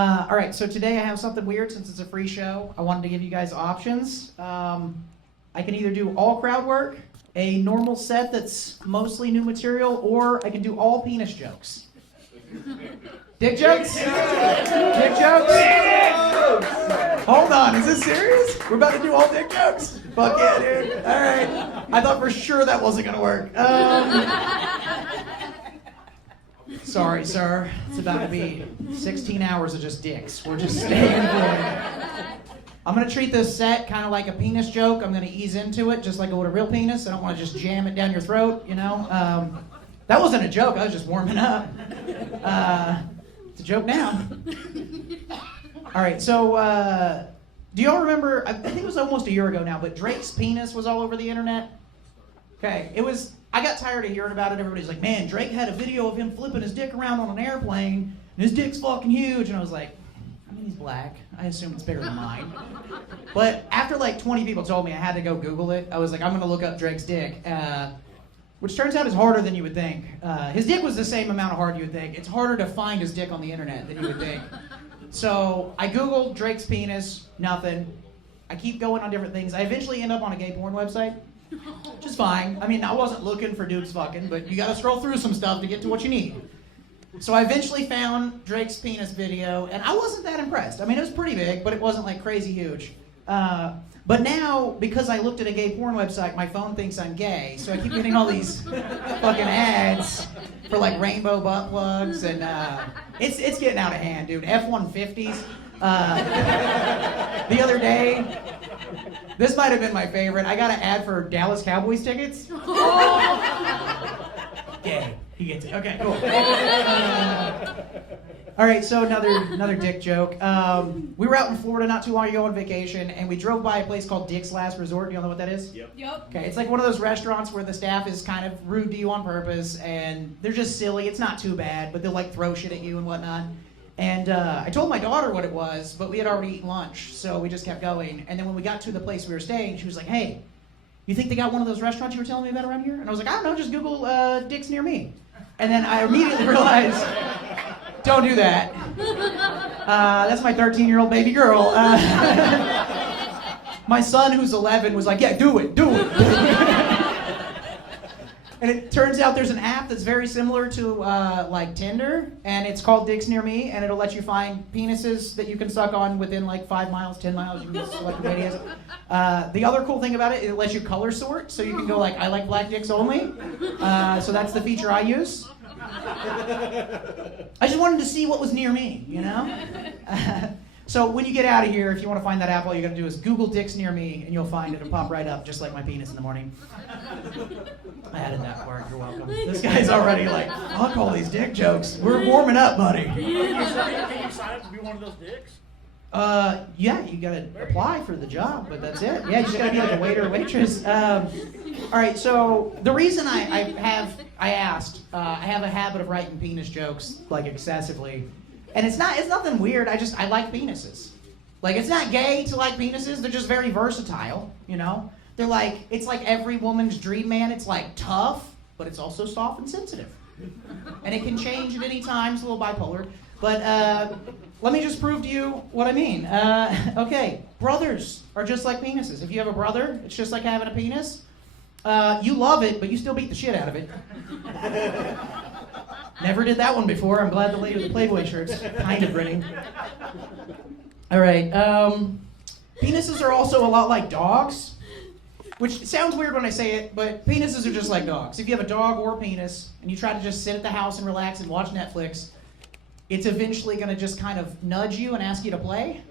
All right, so today I have something weird since it's a free show. I wanted to give you guys options. I can either do all crowd work, a normal set that's mostly new material, or I can do all penis jokes. Dick jokes? Dick jokes? Hold on, is this serious? We're about to do all dick jokes? Fuck yeah, dude. All right. I thought for sure that wasn't going to work. Sorry, sir. It's about to be 16 hours of just dicks. We're just staying for it. I'm going to treat this set kind of like a penis joke. I'm going to ease into it just like I would a real penis. I don't want to just jam it down your throat, you know? That wasn't a joke. I was just warming up. It's a joke now. All right, so do y'all remember, I think it was almost a year ago now, but Drake's penis was all over the internet? Okay, I got tired of hearing about it. Everybody's like, man, Drake had a video of him flipping his dick around on an airplane, and his dick's fucking huge. And I was like, I mean, he's black. I assume it's bigger than mine. But after like 20 people told me I had to go Google it, I was like, I'm going to look up Drake's dick. Which turns out is harder than you would think. His dick was the same amount of hard you would think. It's harder to find his dick on the internet than you would think. So I Googled Drake's penis, nothing. I keep going on different things. I eventually end up on a gay porn website, which is fine. I mean, I wasn't looking for dudes fucking, but you gotta scroll through some stuff to get to what you need. So I eventually found Drake's penis video, and I wasn't that impressed. I mean, it was pretty big, but it wasn't like crazy huge. But now, because I looked at a gay porn website, my phone thinks I'm gay, so I keep getting all these fucking ads for like rainbow butt plugs, and it's getting out of hand, dude. F-150s. The other day, this might have been my favorite. I got an ad for Dallas Cowboys tickets. Gay. He gets it. Okay, cool. All right, so another dick joke. We were out in Florida not too long ago on vacation, and we drove by a place called Dick's Last Resort. Do you all know what that is? Yep. Okay, it's like one of those restaurants where the staff is kind of rude to you on purpose, and they're just silly. It's not too bad, but they'll like throw shit at you and whatnot. And I told my daughter what it was, but we had already eaten lunch, so we just kept going. And then when we got to the place we were staying, she was like, hey, you think they got one of those restaurants you were telling me about around here? And I was like, I don't know, just Google Dick's near me. And then I immediately realized, don't do that. That's my 13-year-old baby girl. My son, who's 11, was like, yeah, do it. And it turns out there's an app that's very similar to like Tinder, and it's called Dicks Near Me, and it'll let you find penises that you can suck on within like 5 miles, 10 miles. You can just select the radius. The other cool thing about it, it lets you color sort, so you can go like, I like black dicks only. So that's the feature I use. I just wanted to see what was near me, you know? So when you get out of here, if you want to find that app, all you got to do is Google Dicks Near Me, and you'll find it. It'll pop right up, just like my penis in the morning. I added that part. You're welcome. This guy's already like, fuck all these dick jokes. We're warming up, buddy. Can you sign up to be one of those dicks? Yeah, you gotta apply for the job, but that's it. Yeah, you just gotta be like a waiter or waitress. All right, so the reason I have a habit of writing penis jokes like excessively, and it's nothing weird. I like penises. Like, it's not gay to like penises. They're just very versatile, you know. They're like, it's like every woman's dream man. It's like tough, but it's also soft and sensitive, and it can change at any time. It's a little bipolar, but let me just prove to you what I mean. Okay, brothers are just like penises. If you have a brother, it's just like having a penis. You love it, but you still beat the shit out of it. Never did that one before. I'm glad the lady with the Playboy shirt's kind of grinning. All right. Penises are also a lot like dogs, which sounds weird when I say it, but penises are just like dogs. If you have a dog or a penis, and you try to just sit at the house and relax and watch Netflix, it's eventually going to just kind of nudge you and ask you to play.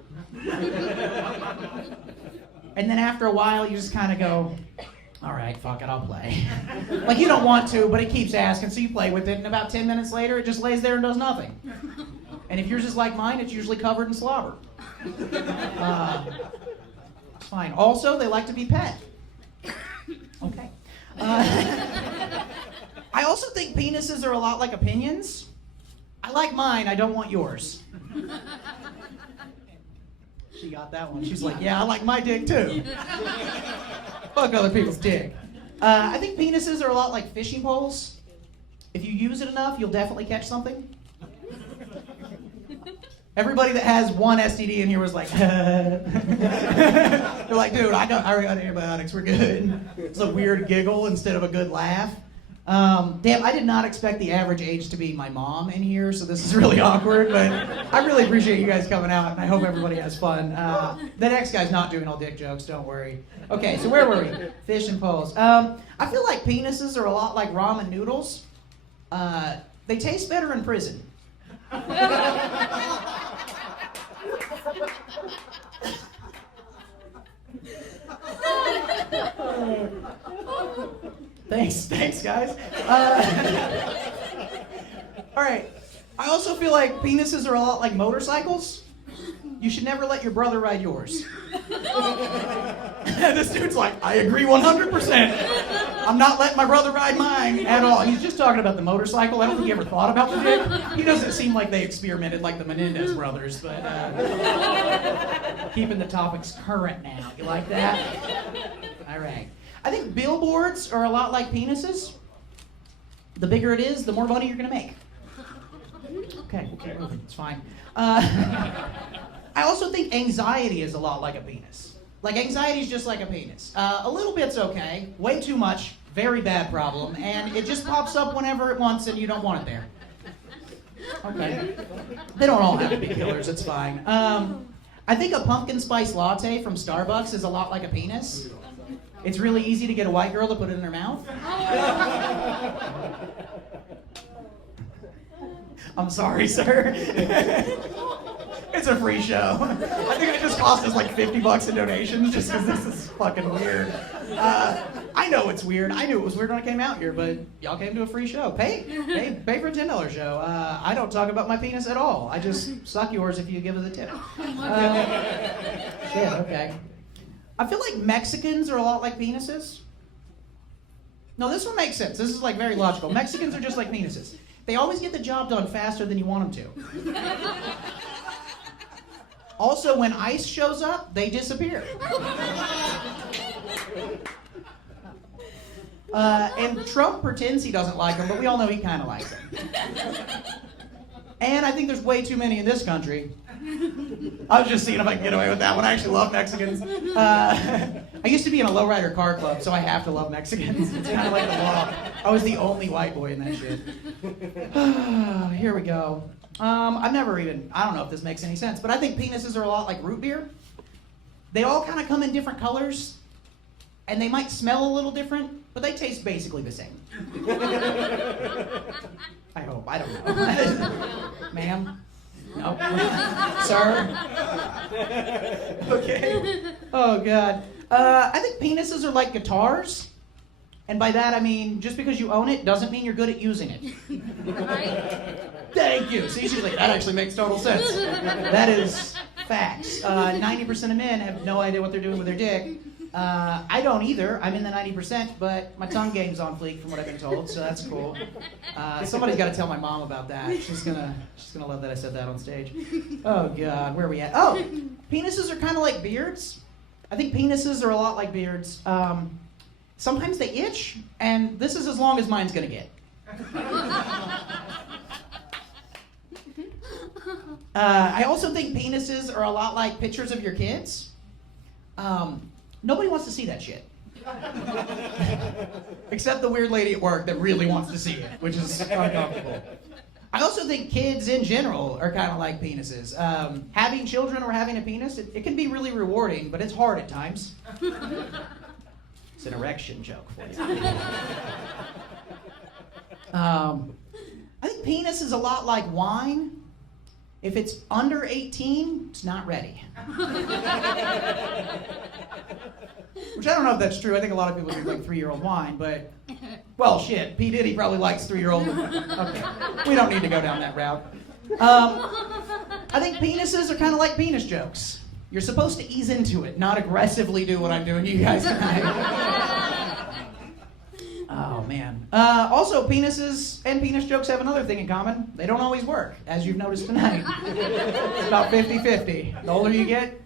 And then after a while, you just kind of go, all right, fuck it, I'll play. Like, you don't want to, but it keeps asking, so you play with it, and about 10 minutes later, it just lays there and does nothing. And if yours is like mine, it's usually covered in slobber. Fine. Also, they like to be pet. Okay. I also think penises are a lot like opinions. I like mine, I don't want yours. She got that one. She's like, yeah, I like my dick too. Fuck other people's dick. I think penises are a lot like fishing poles. If you use it enough, you'll definitely catch something. Everybody that has one STD in here was like, they're like, dude, I already got antibiotics, we're good. It's a weird giggle instead of a good laugh. Damn, I did not expect the average age to be my mom in here, so this is really awkward, but I really appreciate you guys coming out, and I hope everybody has fun. The next guy's not doing all dick jokes, don't worry. Okay, so where were we? Fish and poles. I feel like penises are a lot like ramen noodles. They taste better in prison. Thanks, guys. All right. I also feel like penises are a lot like motorcycles. You should never let your brother ride yours. This dude's like, I agree 100%. I'm not letting my brother ride mine at all. He's just talking about the motorcycle. I don't think he ever thought about the dick. He doesn't seem like they experimented like the Menendez brothers, but keeping the topics current now. You like that? All right. I think billboards are a lot like penises. The bigger it is, the more money you're going to make. Okay, we'll keep moving. It's fine. I also think anxiety is a lot like a penis. Like, anxiety is just like a penis. A little bit's okay. Way too much. Very bad problem. And it just pops up whenever it wants and you don't want it there. Okay. They don't all have to be killers. It's fine. I think a pumpkin spice latte from Starbucks is a lot like a penis. It's really easy to get a white girl to put it in her mouth. I'm sorry, sir. It's a free show. I think it just cost us like $50 in donations just because this is fucking weird. I know it's weird. I knew it was weird when I came out here, but y'all came to a free show. Pay for a $10 show. I don't talk about my penis at all. I just suck yours if you give us a tip. Shit, okay. I feel like Mexicans are a lot like penises. No, this one makes sense. This is like very logical. Mexicans are just like penises. They always get the job done faster than you want them to. Also, when ICE shows up, they disappear. And Trump pretends he doesn't like them, but we all know he kind of likes them. And I think there's way too many in this country. I was just seeing if I can get away with that one. I actually love Mexicans. I used to be in a lowrider car club, so I have to love Mexicans. It's kind of like the law. I was the only white boy in that shit. Here we go. I don't know if this makes any sense, but I think penises are a lot like root beer. They all kind of come in different colors, and they might smell a little different, but they taste basically the same. I hope. I don't know. Ma'am? No. Sir? Okay. Oh, God. I think penises are like guitars. And by that, I mean, just because you own it doesn't mean you're good at using it. Right? Thank you. See, that actually makes total sense. That is facts. 90% of men have no idea what they're doing with their dick. I don't either. I'm in the 90%, but my tongue game's on fleek from what I've been told, so that's cool. Somebody's got to tell my mom about that. She's gonna love that I said that on stage. Oh God, where are we at? Oh, penises are kind of like beards. I think penises are a lot like beards. Sometimes they itch, and this is as long as mine's gonna get. I also think penises are a lot like pictures of your kids. Nobody wants to see that shit. Except the weird lady at work that really wants to see it, which is uncomfortable. I also think kids in general are kind of like penises. Having children or having a penis, it can be really rewarding, but it's hard at times. It's an erection joke for you. I think penis is a lot like wine. If it's under 18, it's not ready. Which I don't know if that's true. I think a lot of people drink like 3-year-old wine, but, well, shit, P. Diddy probably likes 3-year-old. Okay, we don't need to go down that route. I think penises are kind of like penis jokes. You're supposed to ease into it, not aggressively do what I'm doing to you guys tonight. Oh, man. Also, penises and penis jokes have another thing in common. They don't always work, as you've noticed tonight. It's about 50-50. The older you get,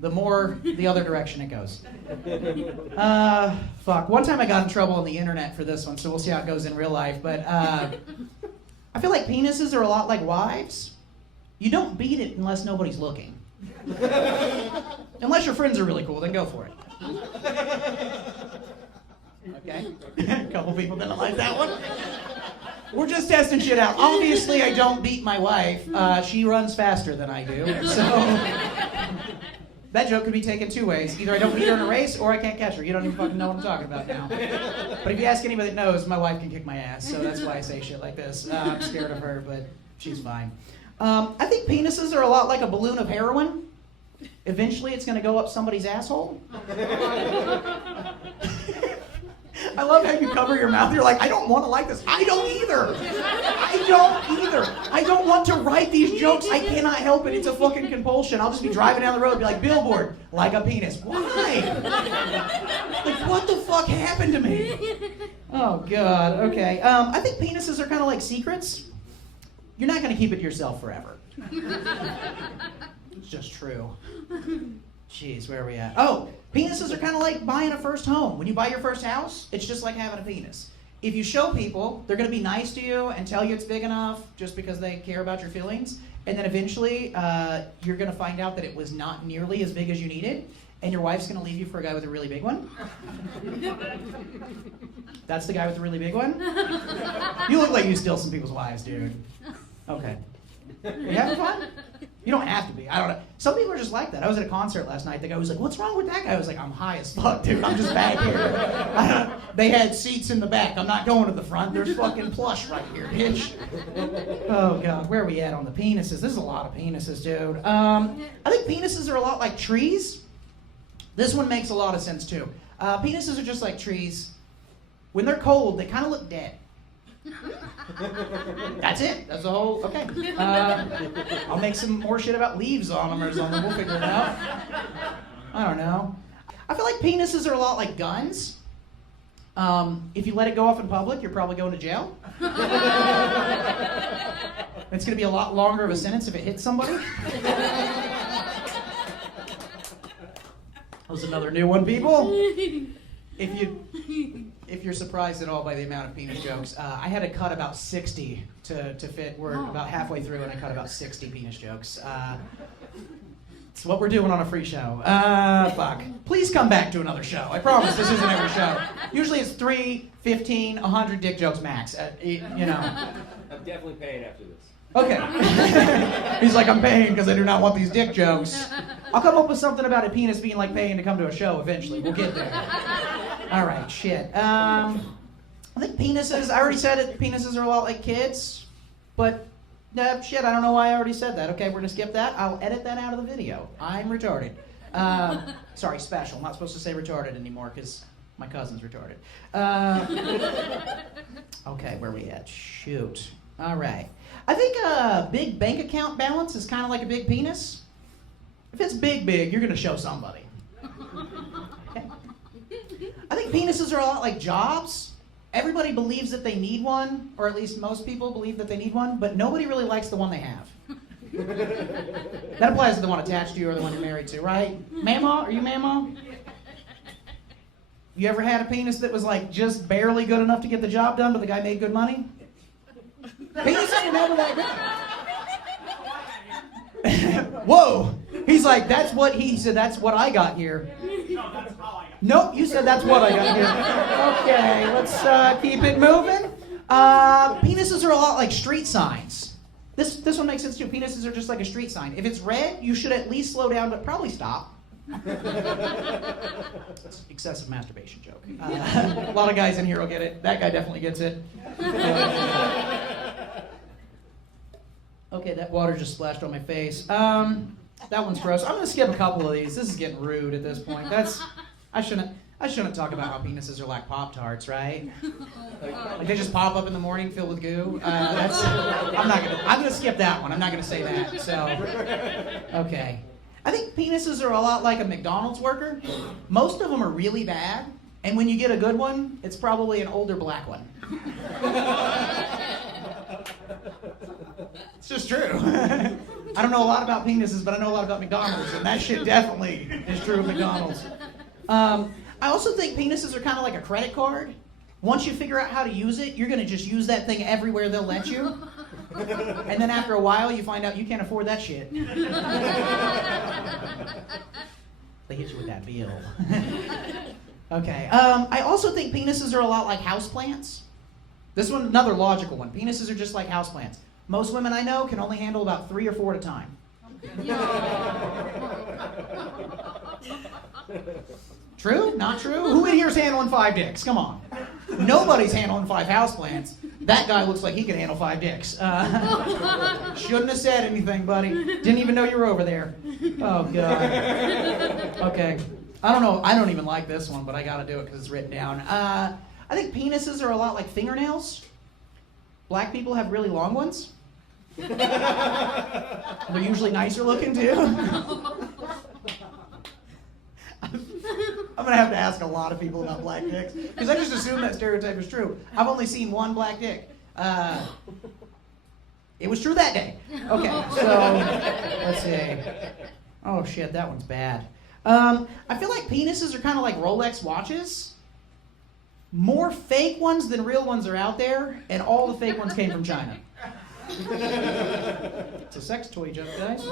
the more the other direction it goes. Fuck. One time I got in trouble on the internet for this one, so we'll see how it goes in real life. But I feel like penises are a lot like wives. You don't beat it unless nobody's looking. Unless your friends are really cool, then go for it. Okay? A couple people didn't like that one. We're just testing shit out. Obviously, I don't beat my wife. She runs faster than I do. So that joke could be taken two ways. Either I don't beat her in a race, or I can't catch her. You don't even fucking know what I'm talking about now. But if you ask anybody that knows, my wife can kick my ass. So that's why I say shit like this. I'm scared of her, but she's fine. I think penises are a lot like a balloon of heroin. Eventually, it's going to go up somebody's asshole. I love how you cover your mouth. You're like, I don't want to like this. I don't either. I don't want to write these jokes. I cannot help it. It's a fucking compulsion. I'll just be driving down the road and be like, billboard, like a penis. Why? Like, what the fuck happened to me? Oh, God. Okay. I think penises are kind of like secrets. You're not going to keep it to yourself forever. It's just true. Jeez, where are we at? Oh, penises are kind of like buying a first home. When you buy your first house, it's just like having a penis. If you show people, they're going to be nice to you and tell you it's big enough just because they care about your feelings. And then eventually, you're going to find out that it was not nearly as big as you needed. And your wife's going to leave you for a guy with a really big one. That's the guy with the really big one? You look like you steal some people's wives, dude. Okay. You having fun? You don't have to be. I don't know. Some people are just like that. I was at a concert last night. The guy was like, what's wrong with that guy? I was like, I'm high as fuck, dude. I'm just back here. They had seats in the back. I'm not going to the front. There's fucking plush right here, bitch. Oh, God. Where are we at on the penises? There's a lot of penises, dude. I think penises are a lot like trees. This one makes a lot of sense, too. Penises are just like trees. When they're cold, they kind of look dead. That's it. That's the whole. Okay. I'll make some more shit about leaves on them or something. We'll figure it out. I don't know. I feel like penises are a lot like guns. If you let it go off in public, you're probably going to jail. It's going to be a lot longer of a sentence if it hits somebody. That was another new one, people. If you're surprised at all by the amount of penis jokes, I had to cut about 60 to fit. We're about halfway through, and I cut about 60 penis jokes. It's what we're doing on a free show. Fuck. Please come back to another show. I promise this isn't every show. Usually it's 3, 15, 100 dick jokes max. You know. I'm definitely paying after this. Okay. He's like, I'm paying because I do not want these dick jokes. I'll come up with something about a penis being like paying to come to a show eventually. We'll get there. All right, shit. I think penises, I already said it, penises are a lot like kids. But, shit, I don't know why I already said that. Okay, we're going to skip that. I'll edit that out of the video. I'm retarded. Sorry, special. I'm not supposed to say retarded anymore because my cousin's retarded. Okay, where are we at? Shoot. All right. I think a big bank account balance is kind of like a big penis. If it's big, you're going to show somebody. Okay. I think penises are a lot like jobs. Everybody believes that they need one, or at least most people believe that they need one, but nobody really likes the one they have. That applies to the one attached to you or the one you're married to, right? Mama, are you Mama? You ever had a penis that was like just barely good enough to get the job done, but the guy made good money? Penises are never that good. Whoa! He's like, that's what he said, that's what I got here. No, that's how I got. Nope, you said that's what I got here. Okay, let's keep it moving. Penises are a lot like street signs. This one makes sense too. Penises are just like a street sign. If it's red, you should at least slow down, but probably stop. That's an excessive masturbation joke. A lot of guys in here will get it. That guy definitely gets it. Okay, that water just splashed on my face. That one's gross. I'm gonna skip a couple of these. This is getting rude at this point. I shouldn't talk about how penises are like Pop-Tarts, right? Like they just pop up in the morning filled with goo. I'm gonna skip that one. I'm not gonna say that. So, okay. I think penises are a lot like a McDonald's worker. Most of them are really bad, and when you get a good one, it's probably an older black one. It's just true. I don't know a lot about penises, but I know a lot about McDonald's, and that shit definitely is true of McDonald's. I also think penises are kind of like a credit card. Once you figure out how to use it, you're going to just use that thing everywhere they'll let you. And then after a while, you find out you can't afford that shit. They hit you with that bill. Okay. I also think penises are a lot like houseplants. This one, another logical one. Penises are just like houseplants. Most women I know can only handle about 3 or 4 at a time. True? Not true? Who in here is handling 5 dicks? Come on. Nobody's handling 5 houseplants. That guy looks like he can handle 5 dicks. Shouldn't have said anything, buddy. Didn't even know you were over there. Oh, God. Okay. I don't know. I don't even like this one, but I got to do it because it's written down. I think penises are a lot like fingernails. Black people have really long ones. They're usually nicer looking, too. I'm going to have to ask a lot of people about black dicks, because I just assume that stereotype is true. I've only seen one black dick. It was true that day. Okay, so let's see. Oh, shit, that one's bad. I feel like penises are kind of like Rolex watches. More fake ones than real ones are out there, and all the fake ones came from China. It's a sex toy joke, guys.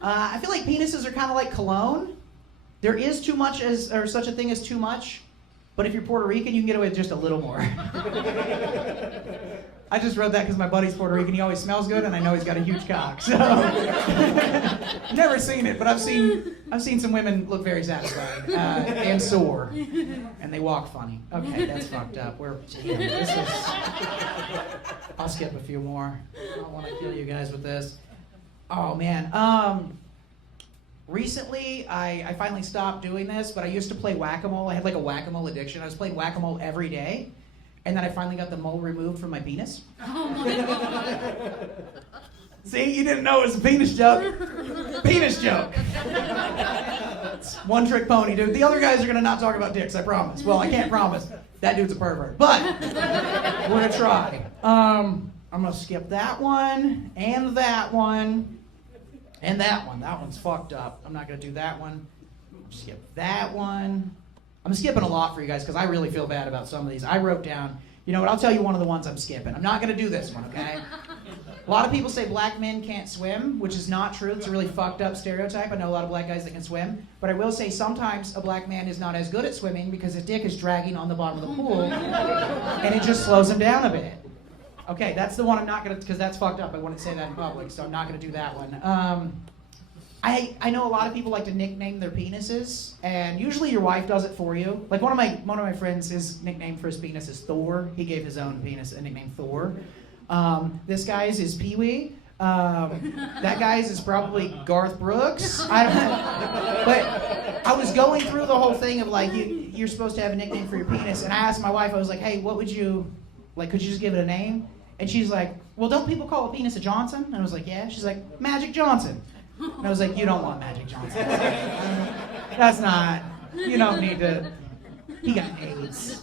I feel like penises are kind of like cologne. There is too much or such a thing as too much, but if you're Puerto Rican, you can get away with just a little more. I just wrote that because my buddy's Puerto Rican. He always smells good, and I know he's got a huge cock. So, never seen it, but I've seen some women look very satisfied and sore, and they walk funny. Okay, that's fucked up. I'll skip a few more. I don't want to kill you guys with this. Oh man. Recently, I finally stopped doing this, but I used to play whack-a-mole. I had like a whack-a-mole addiction. I was playing whack-a-mole every day. And then I finally got the mole removed from my penis. Oh my God. See, you didn't know it was a penis joke. Penis joke. It's one trick pony, dude. The other guys are gonna not talk about dicks, I promise. Well, I can't promise. That dude's a pervert. But we're gonna try. I'm gonna skip that one, and that one, and that one. That one's fucked up. I'm not gonna do that one. Skip that one. I'm skipping a lot for you guys because I really feel bad about some of these. I wrote down, you know what, I'll tell you one of the ones I'm skipping. I'm not going to do this one, okay? A lot of people say black men can't swim, which is not true. It's a really fucked up stereotype. I know a lot of black guys that can swim. But I will say sometimes a black man is not as good at swimming because his dick is dragging on the bottom of the pool and it just slows him down a bit. Okay, that's the one I'm not going to, because that's fucked up. I wouldn't say that in public, so I'm not going to do that one. I know a lot of people like to nickname their penises, and usually your wife does it for you. Like one of my friends, his nickname for his penis is Thor. He gave his own penis a nickname Thor. This guy's is Pee-wee. That guy's is probably Garth Brooks. But I was going through the whole thing of like you're supposed to have a nickname for your penis, and I asked my wife, I was like, hey, what would you like? Could you just give it a name? And she's like, well, don't people call a penis a Johnson? And I was like, yeah. She's like, Magic Johnson. And I was like, you don't want Magic Johnson. That's not, you don't need to, he got AIDS.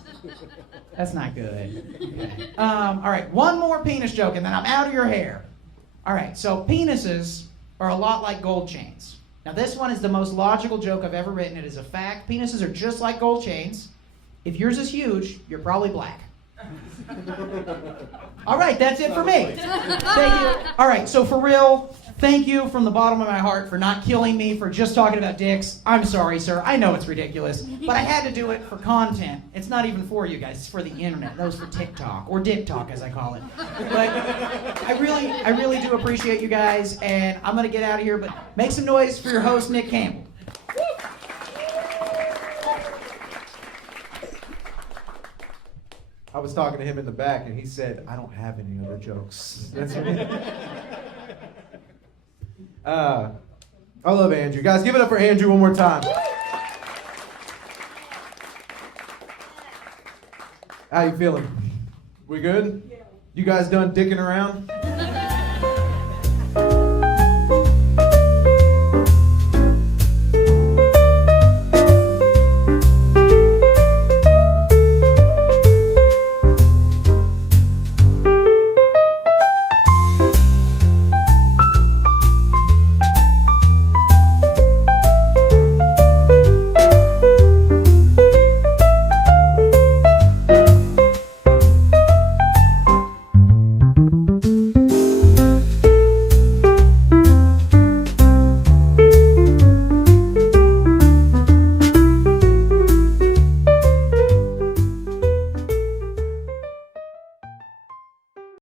That's not good. Okay. All right, one more penis joke and then I'm out of your hair. All right, so penises are a lot like gold chains. Now this one is the most logical joke I've ever written. It is a fact. Penises are just like gold chains. If yours is huge, you're probably black. All right, that's it for me. Thank you. All right, so for real, thank you from the bottom of my heart for not killing me for just talking about dicks. I'm sorry, sir. I know it's ridiculous, but I had to do it for content. It's not even for you guys. It's for the internet. That was for TikTok, or Dick Talk, as I call it. But I really do appreciate you guys, and I'm going to get out of here, but make some noise for your host, Nick Campbell. I was talking to him in the back, and he said, I don't have any other jokes. That's right. I love Andrew. Guys, give it up for Andrew one more time. How you feeling? We good? You guys done dicking around?